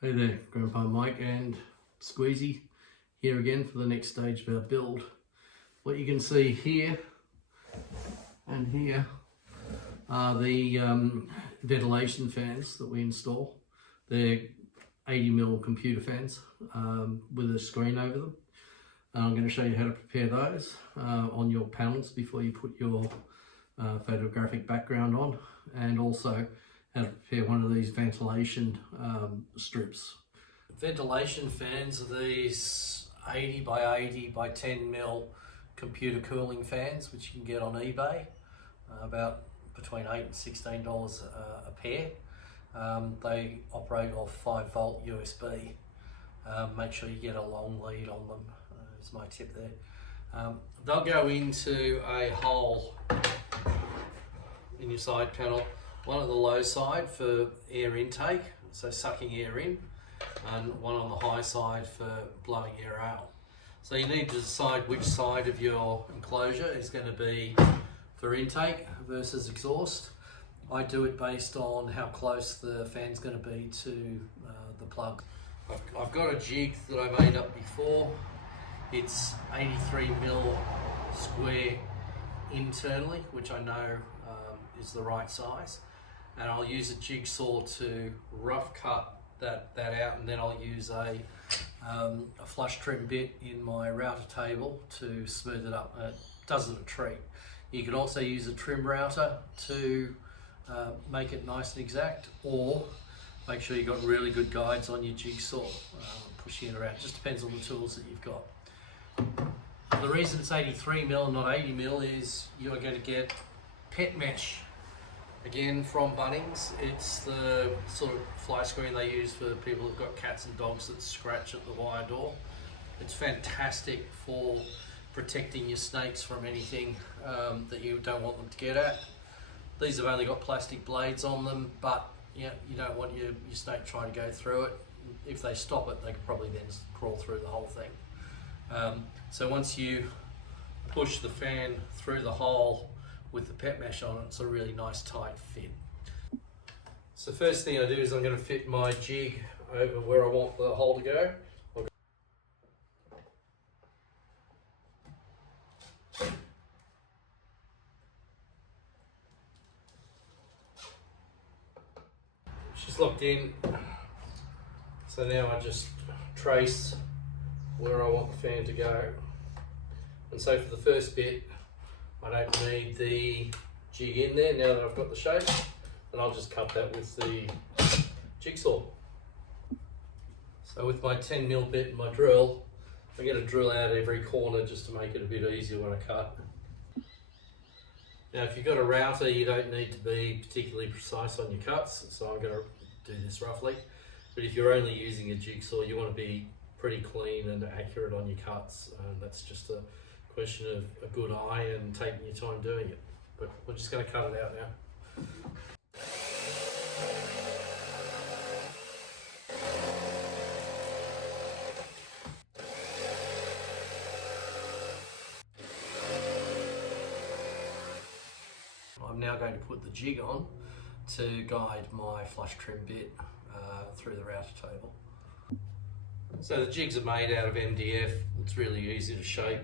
Hey there, Grandpa Mike and Squeezy here again for the next stage of our build. What you can see here and here are the ventilation fans that we install. They're 80mm computer fans with a screen over them. I'm going to show you how to prepare those on your panels before you put your photographic background on, and also how to prepare one of these ventilation strips. Ventilation fans are these 80 by 80 by 10mm computer cooling fans, which you can get on eBay, about between $8 and $16 a pair. They operate off 5-volt USB. Make sure you get a long lead on them, is my tip there. They'll go into a hole in your side panel, one on the low side for air intake, so sucking air in, and one on the high side for blowing air out. So you need to decide which side of your enclosure is going to be for intake versus exhaust. I do it based on how close the fan's going to be to the plug. I've got a jig that I made up before. It's 83mm square internally, which I know is the right size, and I'll use a jigsaw to rough cut that out, and then I'll use a flush trim bit in my router table to smooth it up. It does it a treat. You can also use a trim router to make it nice and exact, or make sure you've got really good guides on your jigsaw pushing it around. It just depends on the tools that you've got. The reason it's 83mm and not 80mm is you're going to get pet mesh. Again, from Bunnings. It's the sort of fly screen they use for people who've got cats and dogs that scratch at the wire door. It's fantastic for protecting your snakes from anything that you don't want them to get at. These have only got plastic blades on them, but you don't want your snake trying to go through it. If they stop it, they could probably then crawl through the whole thing. So once you push the fan through the hole with the pet mesh on it, it's a really nice tight fit. So first thing I do is I'm going to fit my jig over where I want the hole to go. She's locked in, so now I just trace where I want the fan to go. And so for the first bit, I don't need the jig in there now that I've got the shape, and I'll just cut that with the jigsaw. So with my 10mm bit and my drill, I'm going to drill out every corner just to make it a bit easier when I cut. Now if you've got a router, you don't need to be particularly precise on your cuts, so I'm going to do this roughly. But if you're only using a jigsaw, you want to be pretty clean and accurate on your cuts, and that's just a question of a good eye and taking your time doing it. But we're just going to cut it out now. I'm now going to put the jig on to guide my flush trim bit through the router table. So the jigs are made out of MDF. It's really easy to shape,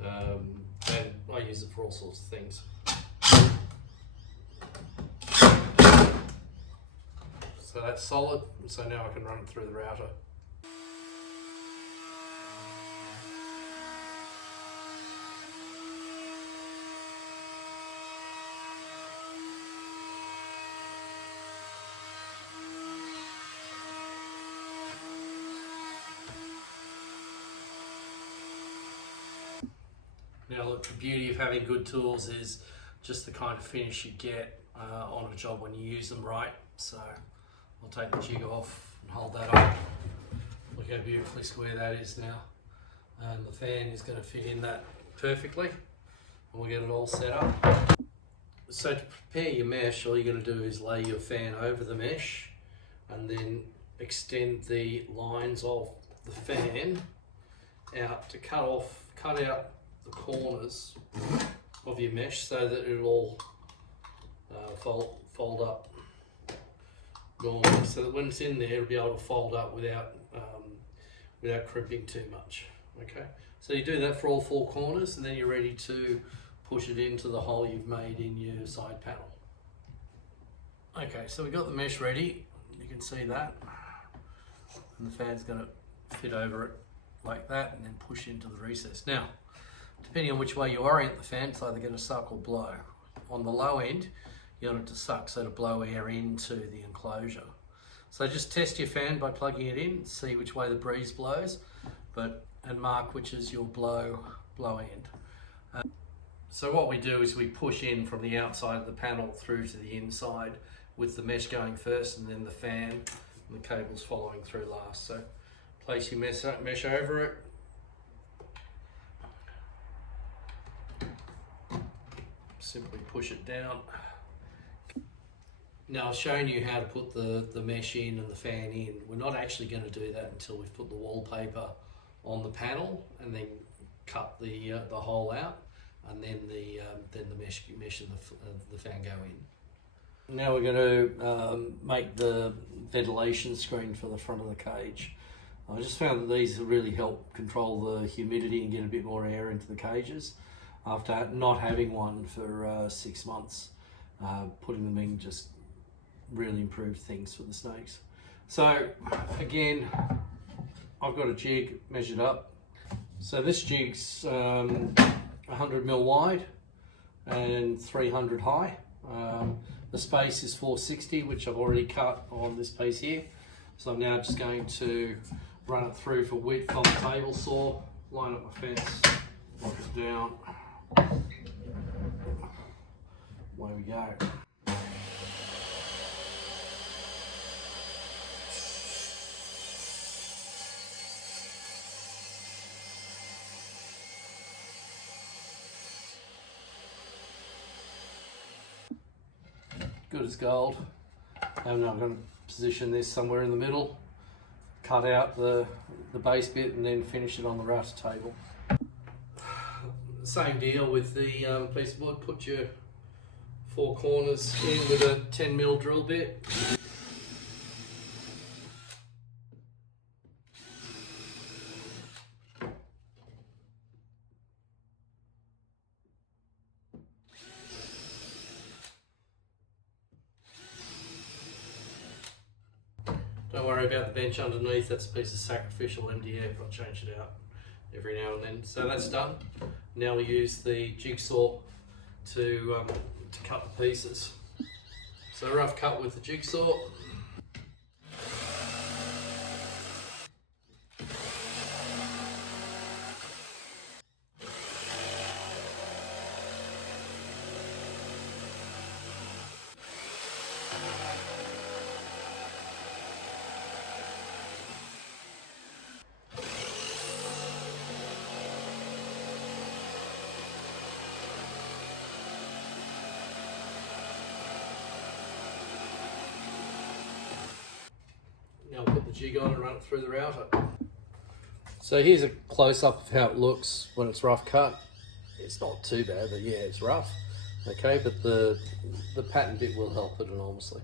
and I use it for all sorts of things. So that's solid, so now I can run it through the router. Now look, the beauty of having good tools is just the kind of finish you get on a job when you use them right. So I'll take the jig off and hold that up. Look how beautifully square that is now. And the fan is going to fit in that perfectly. And we'll get it all set up. So to prepare your mesh, all you're going to do is lay your fan over the mesh and then extend the lines of the fan out to cut out the corners of your mesh so that it'll all fold up normally, so that when it's in there, it'll be able to fold up without crimping too much. Okay, so you do that for all 4 corners, and then you're ready to push it into the hole you've made in your side panel. Okay, so we've got the mesh ready. You can see that, and the fan's going to fit over it like that, and then push into the recess. Now, depending on which way you orient the fan, it's either going to suck or blow. On the low end, you want it to suck, so to blow air into the enclosure. So just test your fan by plugging it in, see which way the breeze blows, and mark which is your blow end. So what we do is we push in from the outside of the panel through to the inside, with the mesh going first and then the fan and the cables following through last. So place your mesh over it. Simply push it down. Now I've shown you how to put the mesh in and the fan in. We're not actually going to do that until we've put the wallpaper on the panel and then cut the hole out, and then the mesh and the fan go in. Now we're going to make the ventilation screen for the front of the cage. I just found that these really help control the humidity and get a bit more air into the cages. After not having one for 6 months, putting them in just really improved things for the snakes. So again, I've got a jig measured up. So this jig's 100mm wide and 300 high. The space is 460, which I've already cut on this piece here. So I'm now just going to run it through for width on the table saw, line up my fence, lock it down. Away we go. Good as gold. And now I'm going to position this somewhere in the middle, cut out the base bit, and then finish it on the router table. Same deal with the piece of wood. Put your 4 corners in with a 10mm drill bit. Don't worry about the bench underneath, that's a piece of sacrificial MDF. I'll change it out every now and then. So that's done. Now we use the jigsaw to cut the pieces. So rough cut with the jigsaw. Now put the jig on and run it through the router. So here's a close-up of how it looks when it's rough cut. It's not too bad, but yeah, it's rough. Okay, but the pattern bit will help it enormously.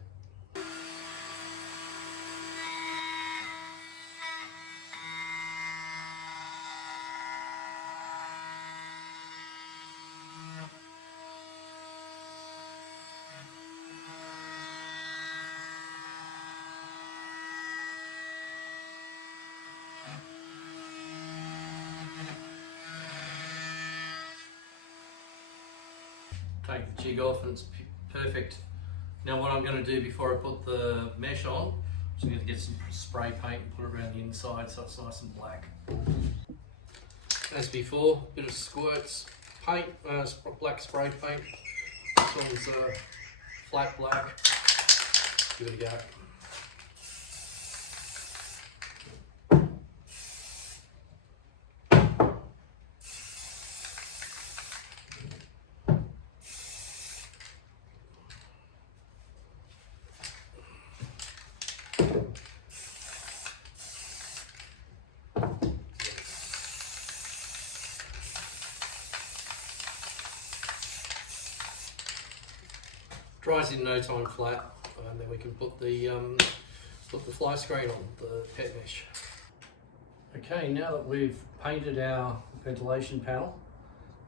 Take the jig off and it's perfect. Now what I'm going to do before I put the mesh on, I'm going to get some spray paint and put it around the inside so it's nice and black. As before, a bit of squirts, paint, black spray paint. This one's flat black. Give it a go. Dries in no time flat. and then we can put the fly screen on, the pet mesh. Okay, now that we've painted our ventilation panel,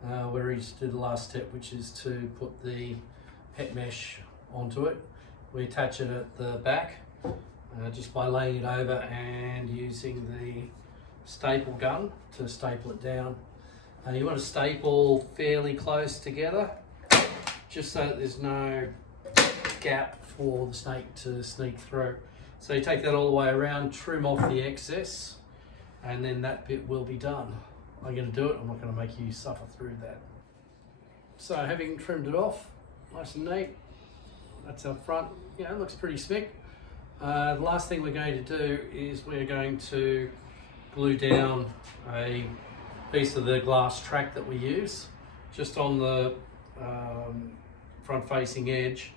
we're ready to do the last step, which is to put the pet mesh onto it. We attach it at the back just by laying it over and using the staple gun to staple it down. You want to staple fairly close together, just so that there's no gap for the snake to sneak through. So you take that all the way around, trim off the excess, and then that bit will be done. I'm going to do it, I'm not going to make you suffer through that. So having trimmed it off, nice and neat, that's our front. You know, it looks pretty smick. The last thing we're going to do is we're going to glue down a piece of the glass track that we use just on the front facing edge,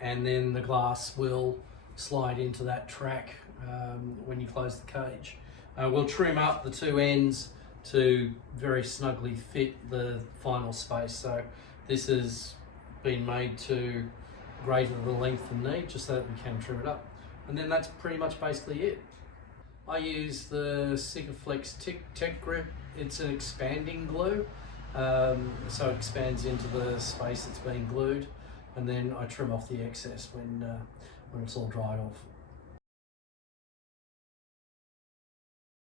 and then the glass will slide into that track when you close the cage. We'll trim up the two ends to very snugly fit the final space. So this has been made to greater the length than need, just so that we can trim it up. And then that's pretty much basically it. I use the Sikaflex Tech Grip. It's an expanding glue, so it expands into the space that's being glued, and then I trim off the excess when it's all dried off.